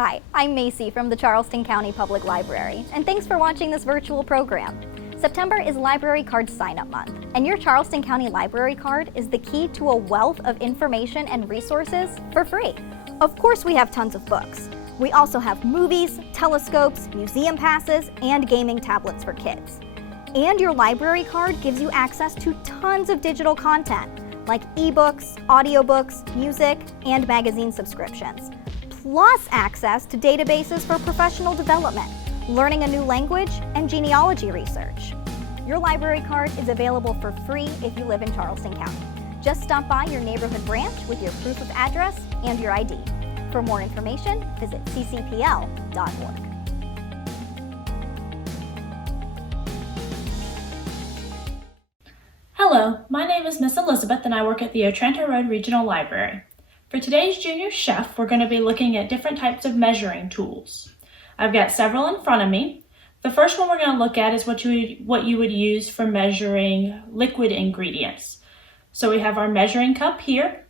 Hi, I'm Macy from the Charleston County Public Library, and thanks for watching this virtual program. September is Library Card Sign-Up Month, and your Charleston County Library card is the key to a wealth of information and resources for free. Of course, we have tons of books. We also have movies, telescopes, museum passes, and gaming tablets for kids. And your library card gives you access to tons of digital content, like ebooks, audiobooks, music, and magazine subscriptions, plus access to databases for professional development, learning a new language, and genealogy research. Your library card is available for free if you live in Charleston County. Just stop by your neighborhood branch with your proof of address and your ID. For more information, visit ccpl.org. Hello, my name is Miss Elizabeth and I work at the Otranto Road Regional Library. For today's Junior Chef, we're going to be looking at different types of measuring tools. I've got several in front of me. The first one we're going to look at is what you would use for measuring liquid ingredients. So we have our measuring cup here,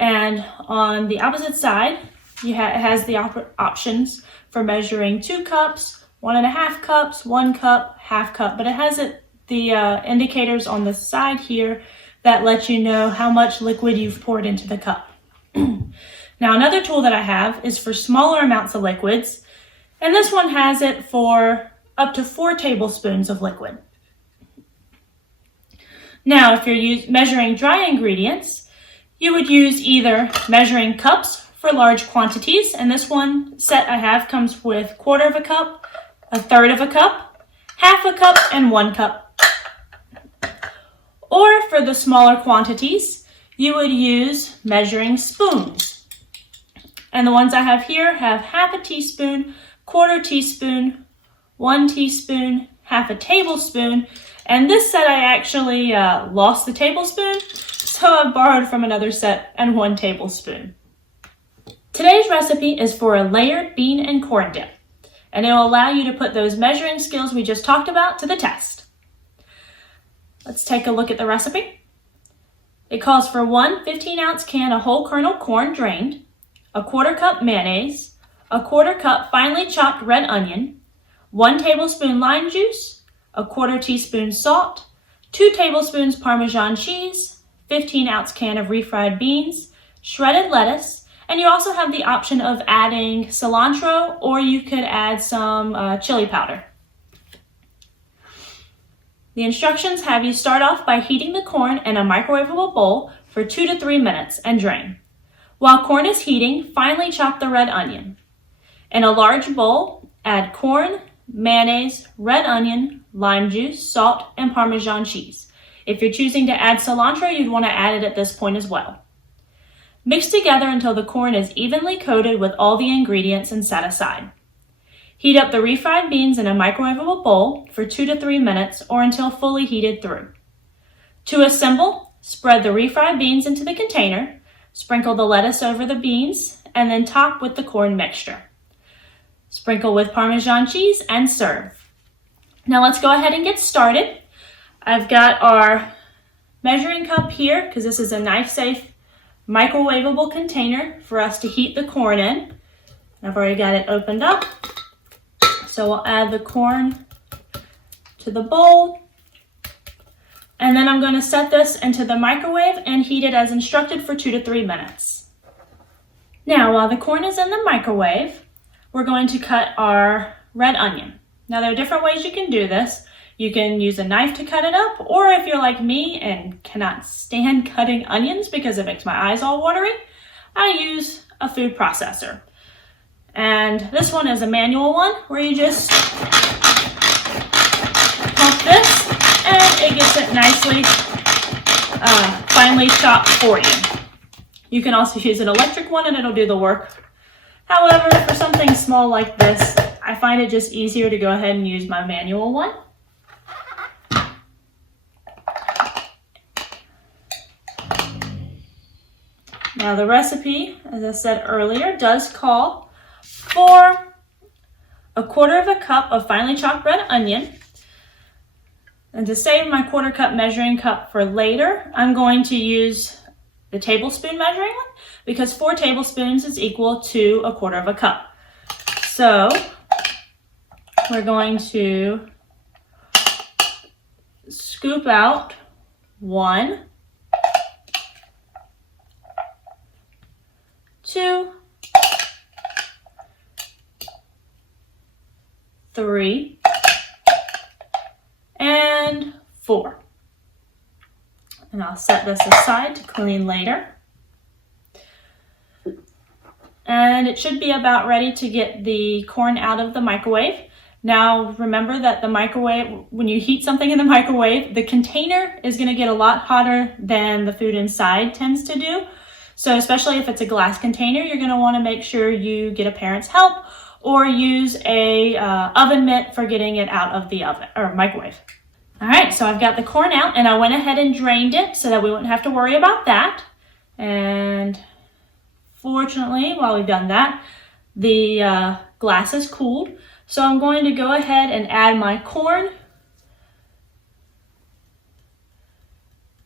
and on the opposite side, it has the options for measuring 2 cups, 1.5 cups, 1 cup, half cup, but it has the indicators on the side here that let you know how much liquid you've poured into the cup. Now, another tool that I have is for smaller amounts of liquids, and this one has it for up to 4 tablespoons of liquid. Now, if you're measuring dry ingredients, you would use either measuring cups for large quantities, and this one set I have comes with 1/4 cup, 1/3 cup, 1/2 cup, and 1 cup. Or for the smaller quantities, you would use measuring spoons. And the ones I have here have 1/2 teaspoon, 1/4 teaspoon, 1 teaspoon, 1/2 tablespoon. And this set I actually lost the tablespoon, so I've borrowed from another set and 1 tablespoon. Today's recipe is for a layered bean and corn dip, and it will allow you to put those measuring skills we just talked about to the test. Let's take a look at the recipe. It calls for 1 15-ounce can of whole kernel corn drained, a 1/4 cup mayonnaise, a 1/4 cup finely chopped red onion, 1 tablespoon lime juice, a 1/4 teaspoon salt, 2 tablespoons Parmesan cheese, 15-ounce can of refried beans, shredded lettuce, and you also have the option of adding cilantro, or you could add some chili powder. The instructions have you start off by heating the corn in a microwavable bowl for 2 to 3 minutes and drain. While corn is heating, finely chop the red onion. In a large bowl, add corn, mayonnaise, red onion, lime juice, salt, and Parmesan cheese. If you're choosing to add cilantro, you'd want to add it at this point as well. Mix together until the corn is evenly coated with all the ingredients and set aside. Heat up the refried beans in a microwavable bowl for 2 to 3 minutes or until fully heated through. To assemble, spread the refried beans into the container, sprinkle the lettuce over the beans, and then top with the corn mixture. Sprinkle with Parmesan cheese and serve. Now let's go ahead and get started. I've got our measuring cup here because this is a knife-safe microwavable container for us to heat the corn in. I've already got it opened up. So we'll add the corn to the bowl, and then I'm going to set this into the microwave and heat it as instructed for 2 to 3 minutes. Now, while the corn is in the microwave, we're going to cut our red onion. Now, there are different ways you can do this. You can use a knife to cut it up, or if you're like me and cannot stand cutting onions because it makes my eyes all watery, I use a food processor. And this one is a manual one where you just pump this and it gets it nicely finely chopped for you. You can also use an electric one and it'll do the work. However, for something small like this, I find it just easier to go ahead and use my manual one. Now the recipe, as I said earlier, does call for a 1/4 cup of finely chopped red onion. And to save my 1/4 cup measuring cup for later, I'm going to use the tablespoon measuring one because 4 tablespoons is equal to 1/4 cup. So we're going to scoop out 1, 2, 3, and 4. And I'll set this aside to clean later. And it should be about ready to get the corn out of the microwave. Now remember that the microwave, when you heat something in the microwave, the container is going to get a lot hotter than the food inside tends to do. So especially if it's a glass container, you're going to want to make sure you get a parent's help or use a oven mitt for getting it out of the oven or microwave. All right, so I've got the corn out and I went ahead and drained it so that we wouldn't have to worry about that. And fortunately, while we've done that, the glass is cooled. So I'm going to go ahead and add my corn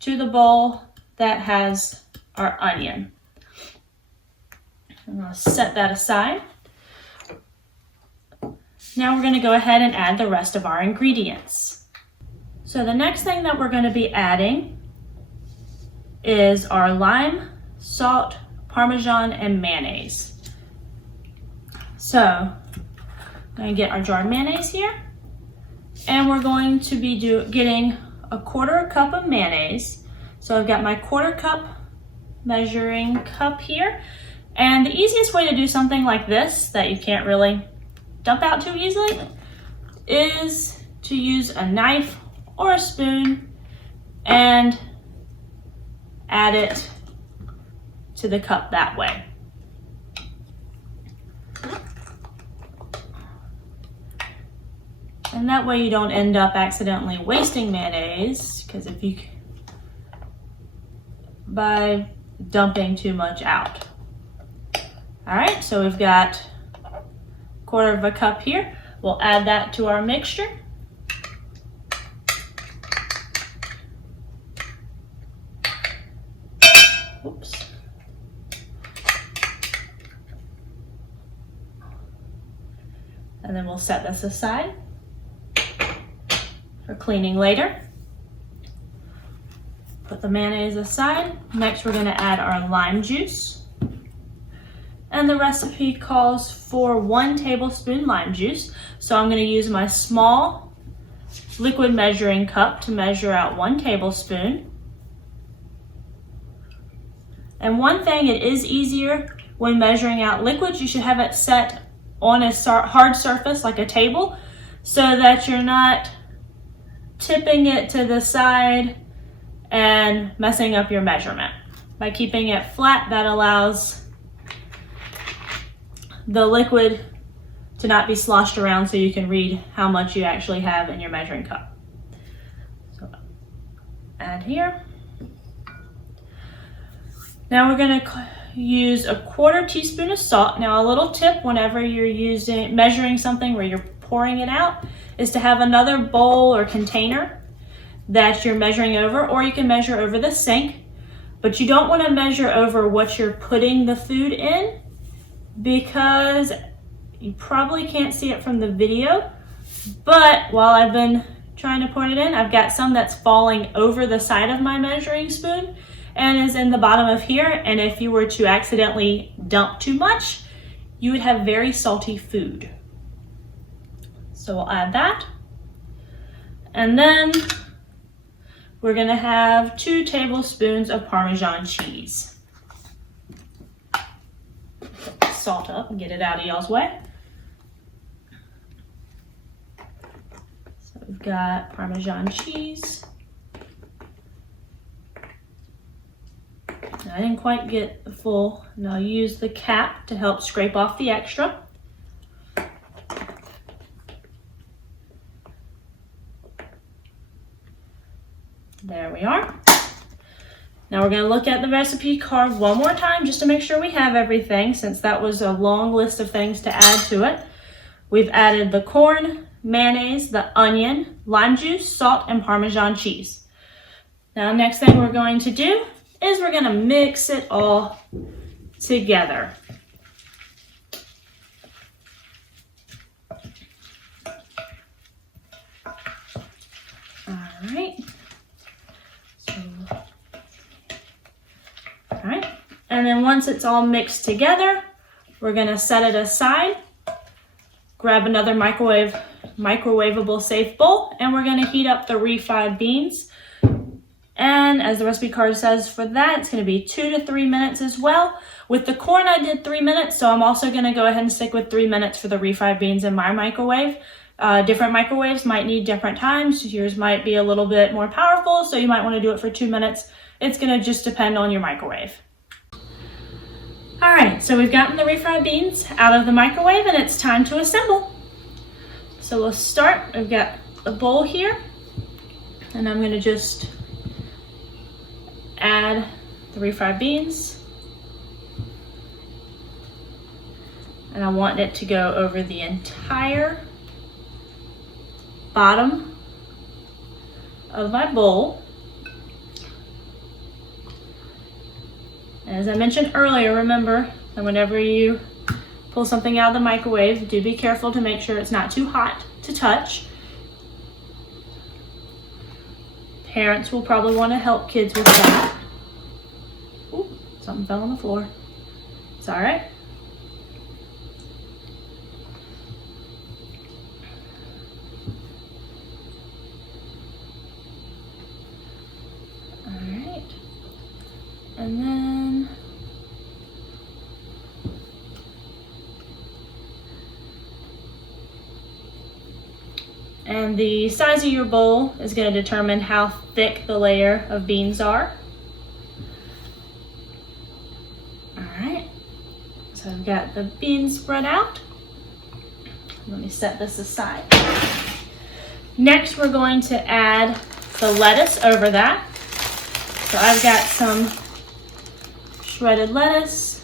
to the bowl that has our onion. I'm going to set that aside. Now we're going to go ahead and add the rest of our ingredients. So the next thing that we're going to be adding is our lime, salt, Parmesan, and mayonnaise. So I'm going to get our jar of mayonnaise here, and we're going to be getting 1/4 cup of mayonnaise. So I've got my 1/4 cup measuring cup here, and the easiest way to do something like this that you can't really dump out too easily is to use a knife or a spoon and add it to the cup that way. And that way you don't end up accidentally wasting mayonnaise, because by dumping too much out. All right, so we've got 1/4 cup here. We'll add that to our mixture. Oops. And then we'll set this aside for cleaning later. Put the mayonnaise aside. Next, we're going to add our lime juice. And the recipe calls for 1 tablespoon lime juice. So I'm going to use my small liquid measuring cup to measure out 1 tablespoon. And one thing, it is easier when measuring out liquids. You should have it set on a hard surface like a table so that you're not tipping it to the side and messing up your measurement. By keeping it flat, that allows the liquid to not be sloshed around so you can read how much you actually have in your measuring cup. So add here. Now we're going to use 1/4 teaspoon of salt. Now a little tip whenever you're measuring something where you're pouring it out is to have another bowl or container that you're measuring over, or you can measure over the sink, but you don't want to measure over what you're putting the food in, because you probably can't see it from the video, but while I've been trying to pour it in, I've got some that's falling over the side of my measuring spoon and is in the bottom of here, and if you were to accidentally dump too much, you would have very salty food. So we'll add that. And then we're gonna have 2 tablespoons of Parmesan cheese. Salt up and get it out of y'all's way. So we've got Parmesan cheese. I didn't quite get the full, and I'll use the cap to help scrape off the extra. There we are. Now we're going to look at the recipe card one more time just to make sure we have everything, since that was a long list of things to add to it. We've added the corn, mayonnaise, the onion, lime juice, salt, and Parmesan cheese. Now next thing we're going to do is we're going to mix it all together. All right. And then once it's all mixed together, we're gonna set it aside, grab another microwavable safe bowl, and we're gonna heat up the refried beans. And as the recipe card says for that, it's gonna be 2 to 3 minutes as well. With the corn, I did 3 minutes, so I'm also gonna go ahead and stick with 3 minutes for the refried beans in my microwave. Different microwaves might need different times. Yours might be a little bit more powerful, so you might wanna do it for 2 minutes. It's gonna just depend on your microwave. All right, so we've gotten the refried beans out of the microwave and it's time to assemble. So we'll start, I've got a bowl here and I'm gonna just add the refried beans. And I want it to go over the entire bottom of my bowl. As I mentioned earlier, remember that whenever you pull something out of the microwave, do be careful to make sure it's not too hot to touch. Parents will probably want to help kids with that. Ooh, something fell on the floor. It's all right. All right. And then the size of your bowl is going to determine how thick the layer of beans are. All right, so I've got the beans spread out. Let me set this aside. Next, we're going to add the lettuce over that. So I've got some shredded lettuce.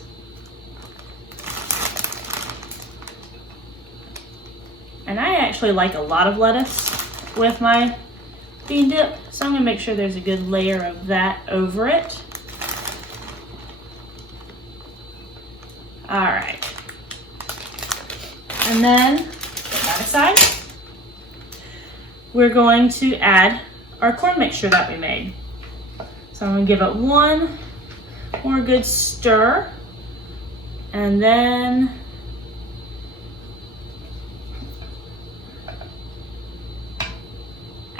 And I actually like a lot of lettuce with my bean dip, so I'm gonna make sure there's a good layer of that over it. All right. And then, put that aside. We're going to add our corn mixture that we made. So I'm gonna give it one more good stir, and then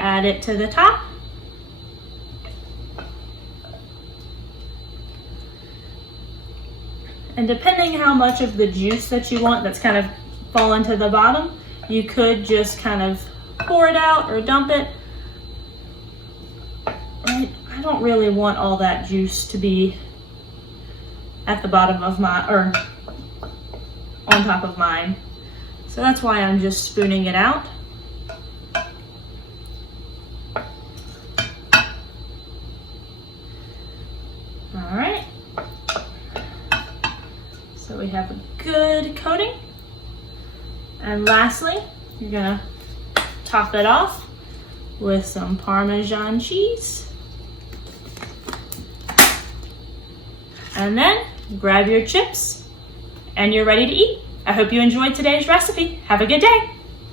add it to the top. And depending how much of the juice that you want that's kind of fallen to the bottom, you could just kind of pour it out or dump it. Right? I don't really want all that juice to be at the bottom of my, or on top of mine. So that's why I'm just spooning it out. All right. So we have a good coating. And lastly, you're gonna top it off with some Parmesan cheese. And then grab your chips and you're ready to eat. I hope you enjoyed today's recipe. Have a good day.